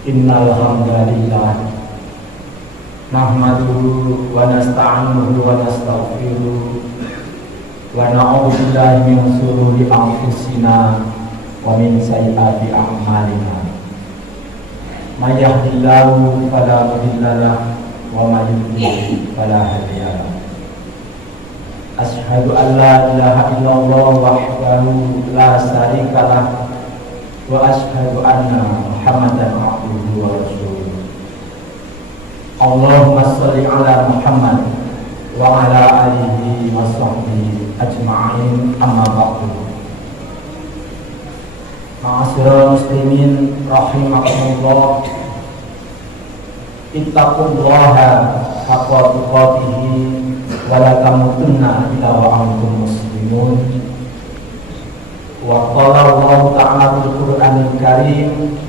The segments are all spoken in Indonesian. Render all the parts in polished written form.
Innal hamdalillah nahmaduhu wa nasta'inuhu wa nastaghfiruh wa na'udzu billahi min shururi anfusina wa min sayyiati a'malina. May yahdihillahu fala mudilla lahu wa may yudlil fala hadiya lahu. Asyhadu an la ilaha illallah wahdahu la syarika lahu wa asyhadu anna Muhammadan abduhu wa rasuluh. Allahumma shalli ala Muhammad wa ala alihi wa sahbihi ajma'in, amma ba'du. Ma'asyiral muslimin rahimakumullah, ittaqullaha haqqa tuqatih wa la tamutunna illa wa antum muslimun. Wa qala Allah ta'ala fil Qur'anil Karim,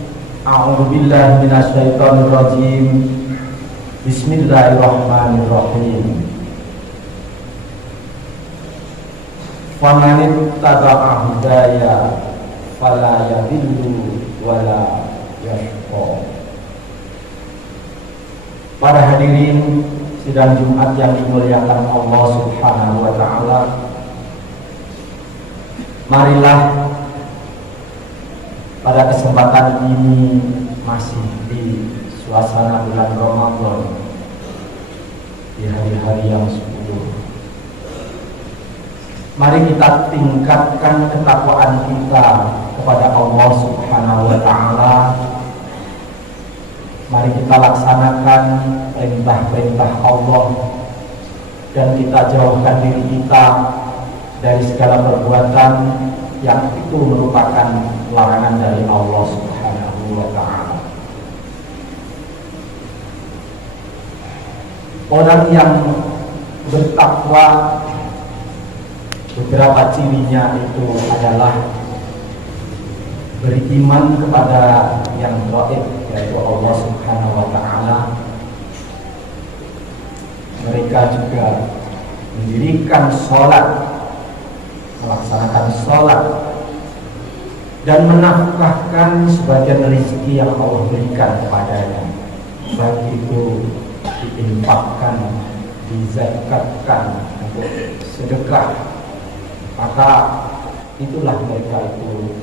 a'udzu billahi minasyaitonir rajim. Bismillahirrahmanirrahim. Faman ittaba'a hudaya fala yadhillu wala yashqa. Para hadirin sidang Jumat yang dimuliakan Allah Subhanahu wa taala, marilah pada kesempatan ini masih di suasana bulan Ramadan, di hari-hari yang 10, mari kita tingkatkan ketakwaan kita kepada Allah Subhanahu wa taala. Mari kita laksanakan perintah-perintah Allah dan kita jauhkan diri kita dari segala perbuatan yang itu merupakan larangan dari Allah Subhanahu wa taala. Orang yang bertakwa, beberapa cirinya itu adalah beriman kepada yang gaib, yaitu Allah Subhanahu wa taala. Mereka juga mendirikan sholat, melaksanakan sholat, dan menafkahkan sebagian rezeki yang Allah berikan kepadanya, baik itu diinfakkan, dizakatkan, untuk sedekah. Maka itulah mereka itu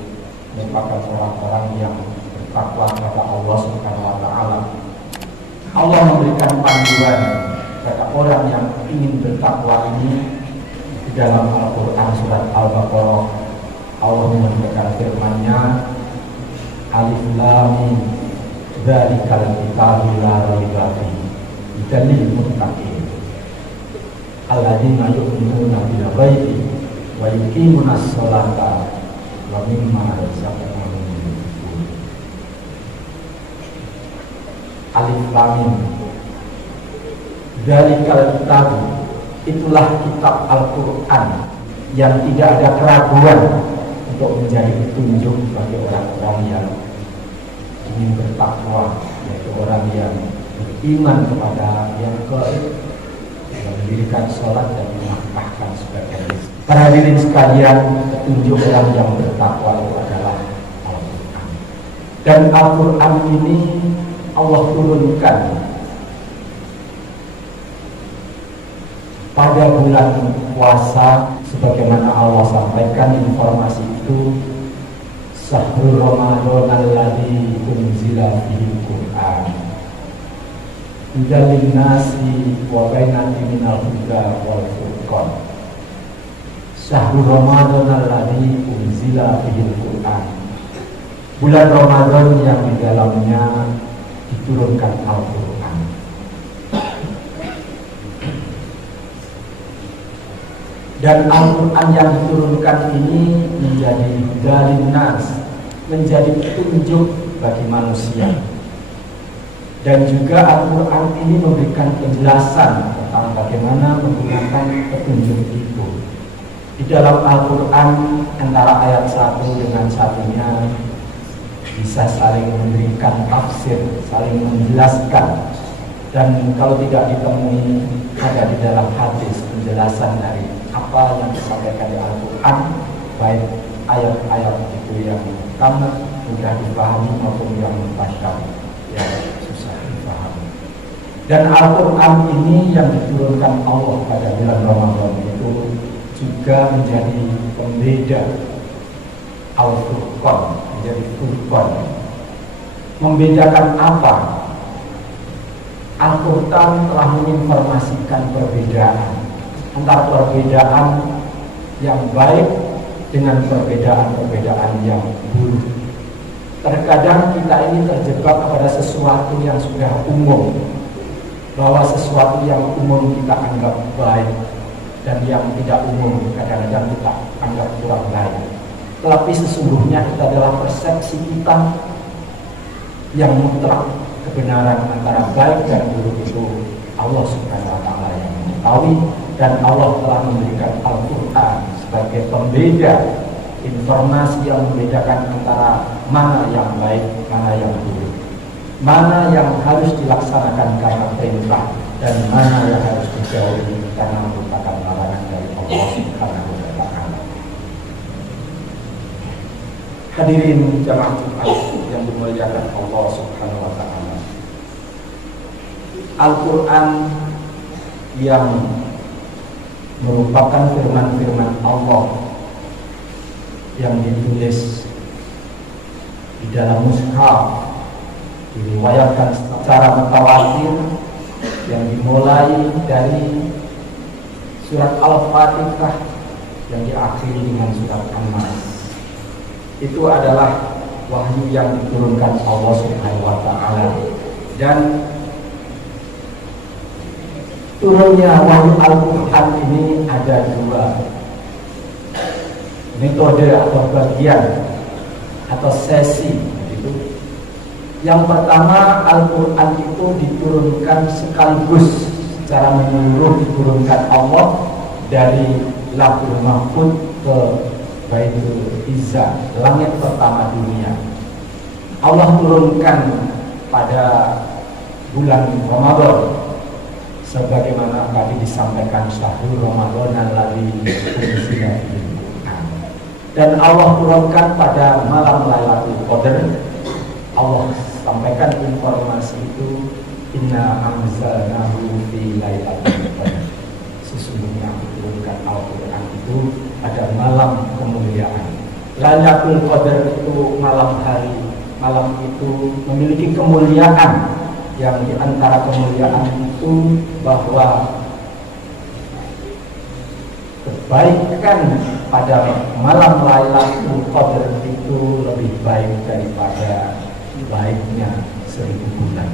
merupakan orang-orang yang bertakwa kepada Allah Subhanahu wa taala. Allah memberikan panduan kepada orang yang ingin bertakwa ini di dalam Al-Qur'an surat Al-Baqarah. Allah memberikan firman-Nya, Alif Lam Mim, dzalikal kitabu la raiba fihi hudanil muttaqin alladzina yu'minuna bil ghaibi wa yuqimunas sholata wa mimma razaqnahum yunfiqun. Alif Lam Mim, dzalikal kitabu, itulah kitab Al-Qur'an yang tidak ada keraguan untuk menjadi petunjuk bagi orang-orang yang ingin bertakwa, yaitu orang yang beriman kepada yang gaib, yang mendirikan sholat dan menafkahkan sebagian rezeki. Para hadirin sekalian, petunjuk orang yang bertakwa itu adalah Al-Quran. Dan Al-Quran ini Allah turunkan pada bulan puasa, sebagaimana Allah sampaikan informasi itu, Syahrul Ramadan alladzi unzila fihi Qur'an hudan linnasi wa bayyinatin minal huda wal furqan. Syahrul Ramadan alladzi unzila fihi Qur'an, bulan Ramadan yang di dalamnya diturunkan Al-Qur'an. Dan Al-Quran yang diturunkan ini menjadi hudan nas, menjadi petunjuk bagi manusia. Dan juga Al-Quran ini memberikan penjelasan tentang bagaimana menggunakan petunjuk itu. Di dalam Al-Quran antara ayat satu dengan satunya bisa saling memberikan tafsir, saling menjelaskan. Dan kalau tidak ditemui, ada di dalam hadis penjelasan dari apa yang disampaikan di Al-Quran, baik ayat-ayat itu yang sangat mudah dipahami maupun yang mufasyal. yang susah dipahami. Dan Al-Quran ini yang diturunkan Allah pada bulan Ramadan itu juga menjadi pembeda, Al-Furqan, menjadi Furqan. Membedakan apa? Al-Quran telah menginformasikan perbedaan antara perbedaan yang baik dengan perbedaan-perbedaan yang buruk. Terkadang kita ini terjebak pada sesuatu yang sudah umum, bahwa sesuatu yang umum kita anggap baik dan yang tidak umum kadang-kadang kita anggap kurang baik. Tetapi sesungguhnya itu adalah persepsi kita yang mutlak. Kebenaran antara baik dan buruk itu Allah Subhanahu wa Ta'ala yang mengetahui, dan Allah telah memberikan Al-Quran sebagai pembeda, informasi yang membedakan antara mana yang baik, mana yang buruk, mana yang harus dilaksanakan karena perintah dan mana yang harus dijauhi karena merupakan larangan dari Allah Subhanahu wa Ta'ala. Hadirin jamaah Jumat yang dimuliakan Allah Subhanahu wa Ta'ala, Al-Quran yang merupakan firman-firman Allah yang ditulis di dalam mushaf, diriwayatkan secara mutawatir, yang dimulai dari surat Al-Fatihah yang diakhiri dengan surat An-Nas. Itu adalah wahyu yang diturunkan Allah Subhanahu wa Ta'ala. Dan turunnya wahyu Al-Quran ini ada dua metode atau bagian atau sesi gitu. Yang pertama, Al-Quran itu diturunkan sekaligus secara menyeluruh, diturunkan Allah dari Lauhul Mahfuz ke Baitul Izzah, langit pertama dunia. Allah turunkan pada bulan Ramadan, sebagaimana tadi disampaikan syahrul Ramadan alladzi unzila fihi Quran. Dan Allah turunkan pada malam Lailatul Qadar. Allah sampaikan informasi itu, inna anzalnahu fi lailatul qadar. Sesungguhnya turunkan Al-Quran itu pada malam kemuliaan. Lailatul Qadar itu malam hari. Malam itu memiliki kemuliaan, yang diantara kemuliaan itu bahwa kebaikan pada malam Lailatul Qadar itu lebih baik daripada baiknya 1000 bulan.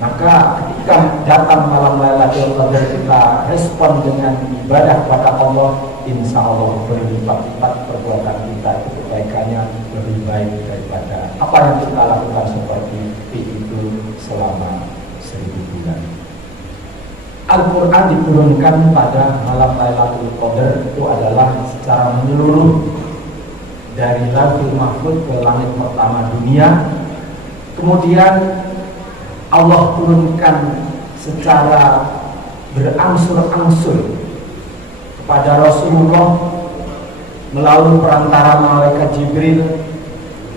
Maka ketika datang malam Lailatul Qadar, kita respon dengan ibadah kepada Allah, insya Allah berlipat-lipat perbuatan kita itu kebaikannya lebih baik daripada apa yang kita lakukan seperti itu selama 1000 bulan. Al-Quran diturunkan pada malam Lailatul Qadar itu adalah secara menyeluruh dari Lauhul Mahfuz ke langit pertama dunia. Kemudian Allah turunkan secara berangsur-angsur kepada Rasulullah melalui perantara malaikat Jibril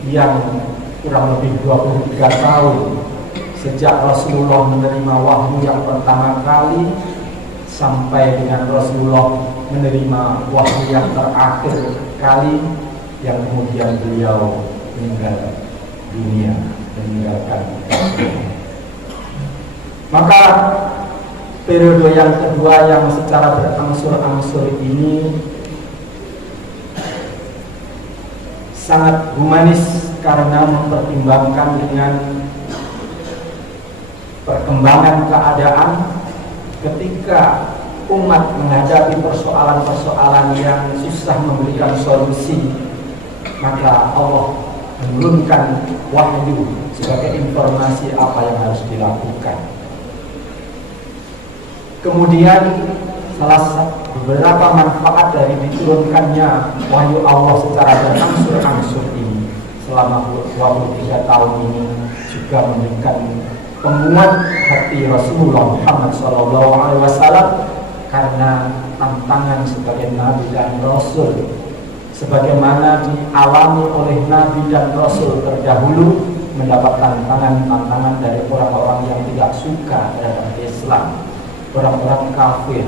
yang kurang lebih 23 tahun sejak Rasulullah menerima wahyu yang pertama kali sampai dengan Rasulullah menerima wahyu yang terakhir kali, yang kemudian beliau meninggal dunia, meninggalkan dunia. Maka periode yang kedua yang secara berangsur-angsur ini sangat humanis karena mempertimbangkan dengan perkembangan keadaan ketika umat menghadapi persoalan-persoalan yang susah memberikan solusi, maka Allah menurunkan wahyu sebagai informasi apa yang harus dilakukan. Kemudian beberapa manfaat dari diturunkannya wahyu Allah secara berangsur-angsur ini selama 23 tahun ini juga memberikan penguat hati Rasulullah Muhammad SAW, karena tantangan sebagai Nabi dan Rasul sebagaimana dialami oleh Nabi dan Rasul terdahulu mendapat tantangan dari orang-orang yang tidak suka terhadap Islam, orang-orang kafir,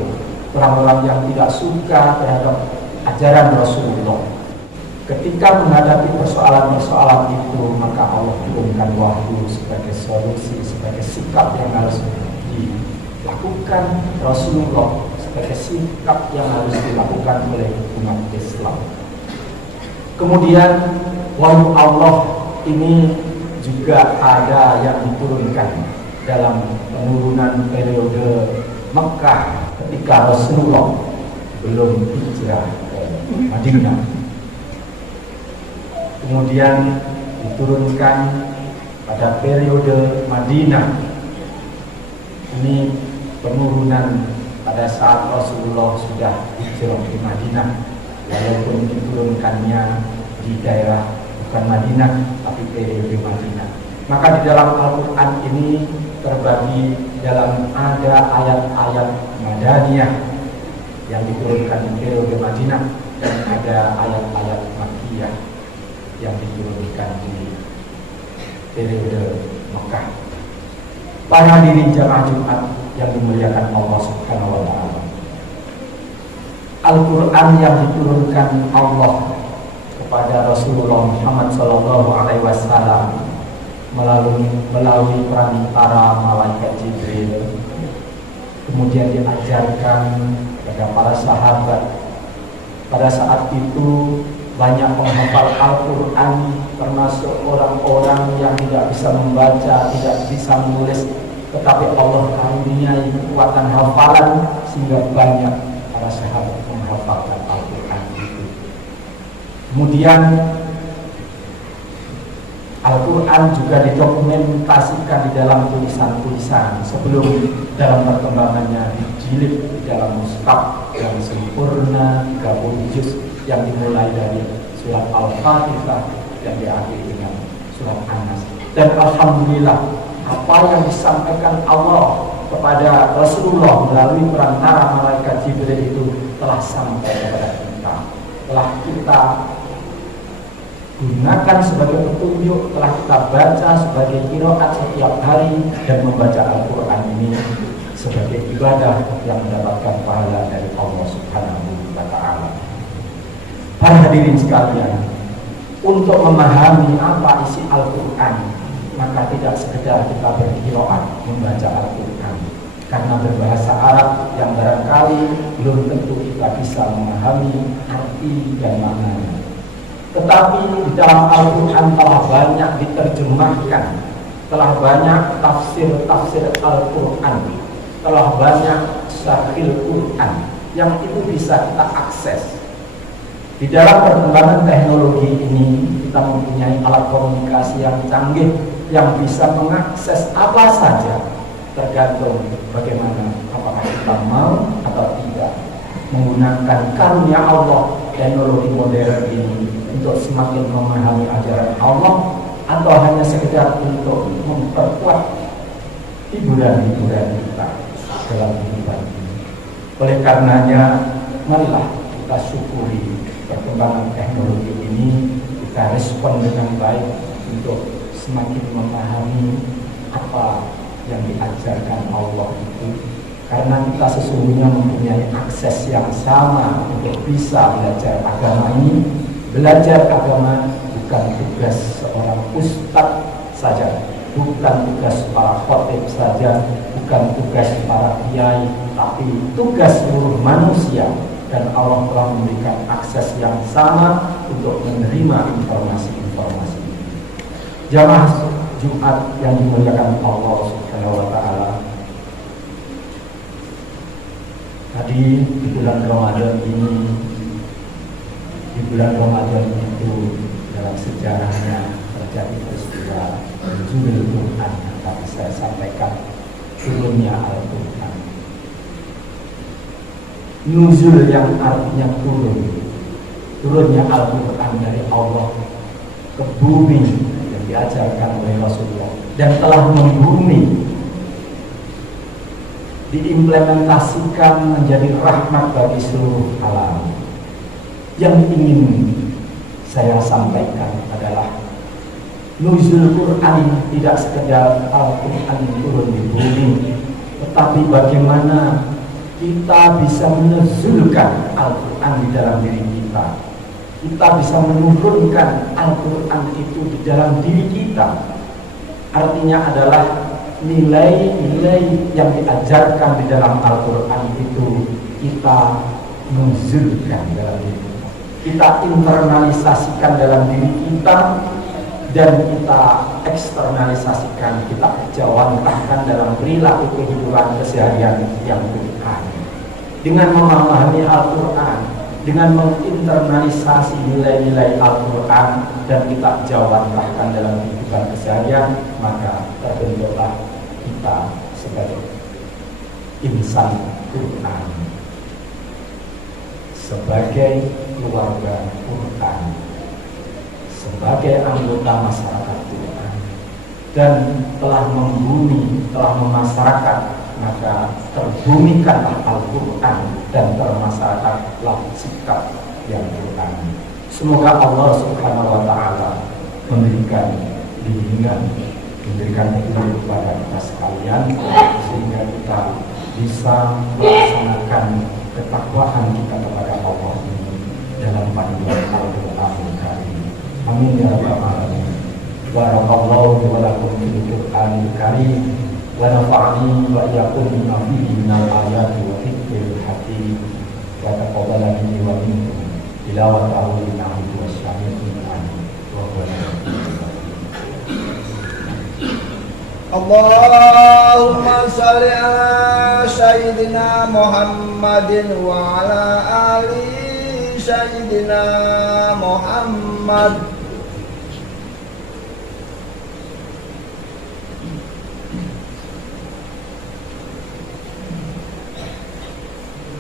orang-orang yang tidak suka terhadap ajaran Rasulullah. Ketika menghadapi persoalan-persoalan itu, maka Allah turunkan wahyu sebagai solusi, sebagai sikap yang harus dilakukan Rasulullah, sebagai sikap yang harus dilakukan oleh umat Islam. Kemudian wahyu Allah ini juga ada yang diturunkan dalam penurunan periode Mekah ketika Rasulullah belum hijrah ke Madinah. Kemudian diturunkan pada periode Madinah. Ini penurunan pada saat Rasulullah sudah hijrah di Madinah, walaupun diturunkannya di daerah bukan Madinah tapi periode Madinah. Maka di dalam Al-Quran ini terbagi dalam ada ayat-ayat Madaniyah yang diturunkan di periode Madinah dan ada ayat-ayat Makkiyah yang diturunkan di periode Mekah. Para hadirin jamaah Jumat yang dimuliakan Allah Subhanahu wa taala. Al-Qur'an yang diturunkan Allah kepada Rasulullah Muhammad sallallahu alaihi wasallam melalui perantara malaikat Jibril, kemudian diajarkan kepada para sahabat. Pada saat itu banyak penghafal Al-Quran, termasuk orang-orang yang tidak bisa membaca, tidak bisa menulis, tetapi Allah karuniai kekuatan hafalan sehingga banyak para sahabat menghafalkan Al-Quran itu. Kemudian Al-Quran juga didokumentasikan di dalam tulisan-tulisan sebelum dalam perkembangannya dijilid di dalam mushaf yang sempurna 30 juz yang dimulai dari surat Al-Fatihah yang diakhiri dengan surat An-Nas. Dan alhamdulillah apa yang disampaikan Allah kepada Rasulullah melalui perantara malaikat Jibril itu telah sampai kepada kita, telah kita gunakan sebagai petunjuk, telah kita baca sebagai qiraat setiap hari, dan membaca Al-Quran ini sebagai ibadah yang mendapatkan pahala dari Allah Subhanahu wa ta'ala. Para hadirin sekalian, untuk memahami apa isi Al-Quran, maka tidak sekedar kita berqiraat membaca Al-Quran, karena berbahasa Arab yang barangkali belum tentu kita bisa memahami arti dan maknanya. Tetapi di dalam Al-Quran telah banyak diterjemahkan, telah banyak tafsir-tafsir Al-Quran, telah banyak syarhil Quran yang itu bisa kita akses. Di dalam perkembangan teknologi ini, kita mempunyai alat komunikasi yang canggih yang bisa mengakses apa saja, tergantung bagaimana, apakah kita mau atau tidak menggunakan karunia Allah teknologi modern ini untuk semakin memahami ajaran Allah, atau hanya sekedar untuk memperkuat hiburan-hiburan kita dalam kehidupan ini. Oleh karenanya, marilah kita syukuri perkembangan teknologi ini, kita respon dengan baik untuk semakin memahami apa yang diajarkan Allah itu, karena kita sesungguhnya mempunyai akses yang sama untuk bisa belajar agama ini. Belajar agama bukan tugas seorang ustadz saja, bukan tugas para khotib saja, bukan tugas para kiai, tapi tugas seluruh manusia. Dan Allah telah memberikan akses yang sama untuk menerima informasi-informasi. Jamaah Jumat yang dimuliakan Allah Subhanahu wa ta'ala, tadi di bulan Ramadan ini, di bulan Ramadan itu dalam sejarahnya terjadi peristiwa nuzulul Quran yang tadi saya sampaikan, turunnya Al-Quran. Nuzul yang artinya turunnya Al-Quran dari Allah ke bumi yang diajarkan oleh Rasulullah, dan telah membumi, diimplementasikan menjadi rahmat bagi seluruh alam. Yang ingin saya sampaikan adalah Nuzul Quran tidak sekedar Al-Quran turun di bumi, tetapi bagaimana kita bisa menuzulkan Al-Quran di dalam diri kita. Kita bisa menurunkan Al-Quran itu di dalam diri kita. Artinya adalah nilai-nilai yang diajarkan di dalam Al-Quran itu kita nuzulkan dalam diri kita. Kita internalisasikan dalam diri kita dan kita eksternalisasikan, kita jawantahkan dalam perilaku kehidupan keseharian yang Quran. Dengan memahami Al-Quran, dengan menginternalisasi nilai-nilai Al-Quran dan kita jawantahkan dalam kehidupan keseharian, maka terbentuklah kita sebagai insan Quran, sebagai keluarga Quran, sebagai anggota masyarakat Quran, dan telah membumi, telah memasyarakat, maka terbumikanlah Al-Quran dan termasyarakatlah sikap yang Quran. Semoga Allah Subhanahu wa Ta'ala memberikan bimbingan, memberikan petunjuk kepada kita sekalian, sehingga kita bisa melaksanakan ketakwaan kita kepada Allah ini dalam panduan Al-Quran Karim. Amin ya rabbal alamin. Barakallahu wa lakum fil Qur'anil Karim wa nafa'ani wa iyyakum bima fihi minal ayati wa dzikril hakim wa taqabbala minni wa minkum tilawatahu innahu wasyami'un alim wa huwa Allahumma shalli ala sayyidina Muhammadin wa ala ali sayyidina Muhammad.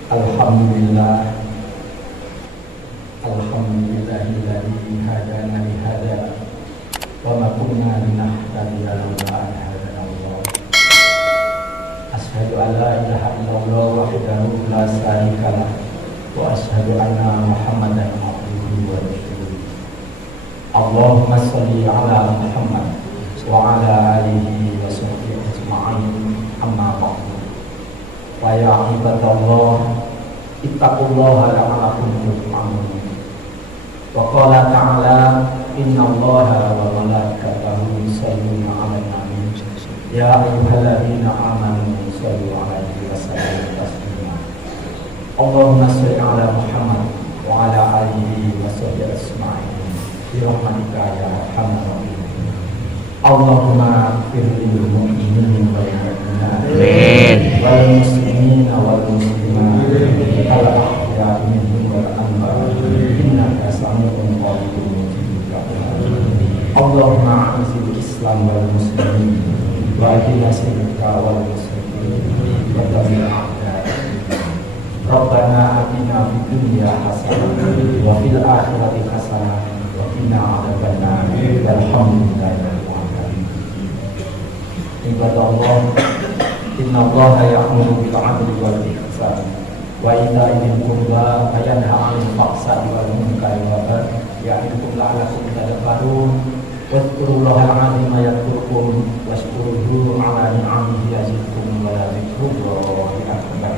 Alhamdulillah, alhamdulillahilladzi hadana li hada wa ma kunna linahtadiya laula an hadana Allah. Asyhadu an la ilaha illallah wahdahu la syarika lah wa asyhadu anna Muhammadan abduhu wa rasuluh. Allahumma shalli ala Muhammad wa ala alihi wa sahbihi ajma'in. Amma ba'du. Wa ya ibadallah, ittaqullaha la'allakum turhamun. Wa qala ta'ala, innallaha wa malaikatahu yusholluna 'alan nabi ya ayyuhalladzina amanu shollu 'alaihi wa sallimu taslima. Allahumma shalli 'ala Muhammad wa 'ala alihi wa sahbihi ajma'in bi rahmatika ya arhamar rahimin. Allahumma ighfir lil mu'minina wal mu'minat wal muslimina wal muslimat al ahya'i minhum wal amwat innaka sami'un qaribun mujibud da'wat. Allahumma a'izil Islam wal muslimin wa adhil syirka wal musyrikin wa dammir a'da'ak. Rabbana atina fid dunya hasanah wa fil akhirati hasanah wa qina adzabannar. Walhamdulillahi ibadallah, innallaha ya'muru bil 'adli wal ihsan wa ita'i dzil qurba wa yanha 'anil fahsya'i wal munkari wal baghi ya'idukum la'allakum tadhakkarun. Wadhkurullahal 'azima yadhkurkum washkuruhu 'ala ni'amihi yazidkum wa la dzikrullahi akbar.